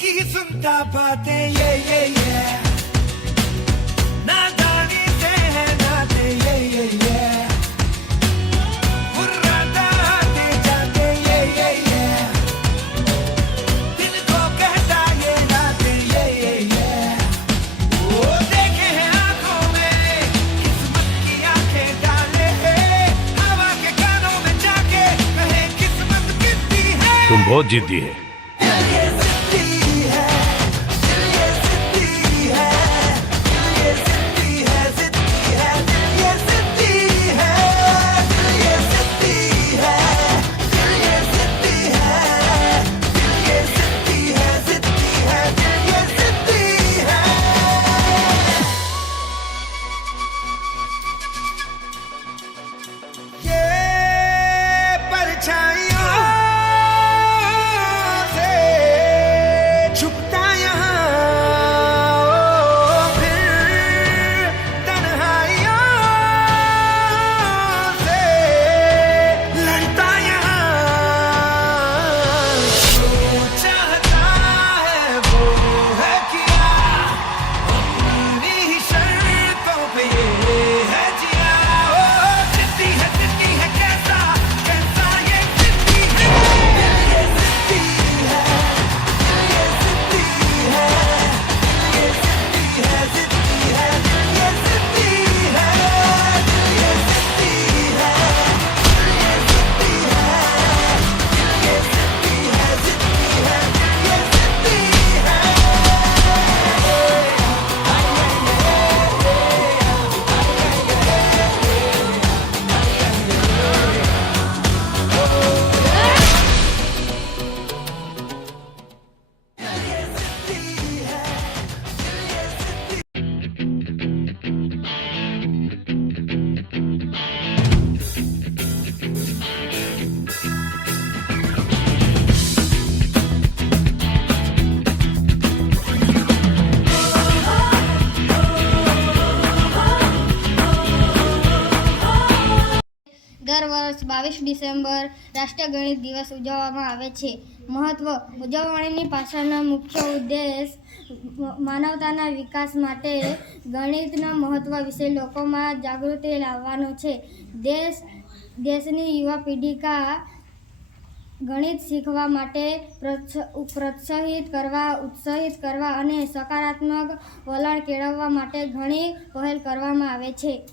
की ही सुनता बातें ये ये ये नादानी से है नाते ये ये ये मुर्रादा आते जाते ये દર વર્ષ બાવીસ ડિસેમ્બર રાષ્ટ્રીય ગણિત દિવસ ઉજવવામાં આવે છે. મહત્વ, ઉજવણીની પાછળનો મુખ્ય ઉદ્દેશ માનવતાના વિકાસ માટે ગણિતના મહત્વ વિશે લોકોમાં જાગૃતિ લાવવાનો છે. દેશ, દેશની યુવા પેઢીકા ગણિત શીખવા માટે પ્રોત્સ- પ્રોત્સાહિત કરવા, ઉત્સાહિત કરવા અને સકારાત્મક વલણ કેળવવા માટે ઘણી પહેલ કરવામાં આવે છે.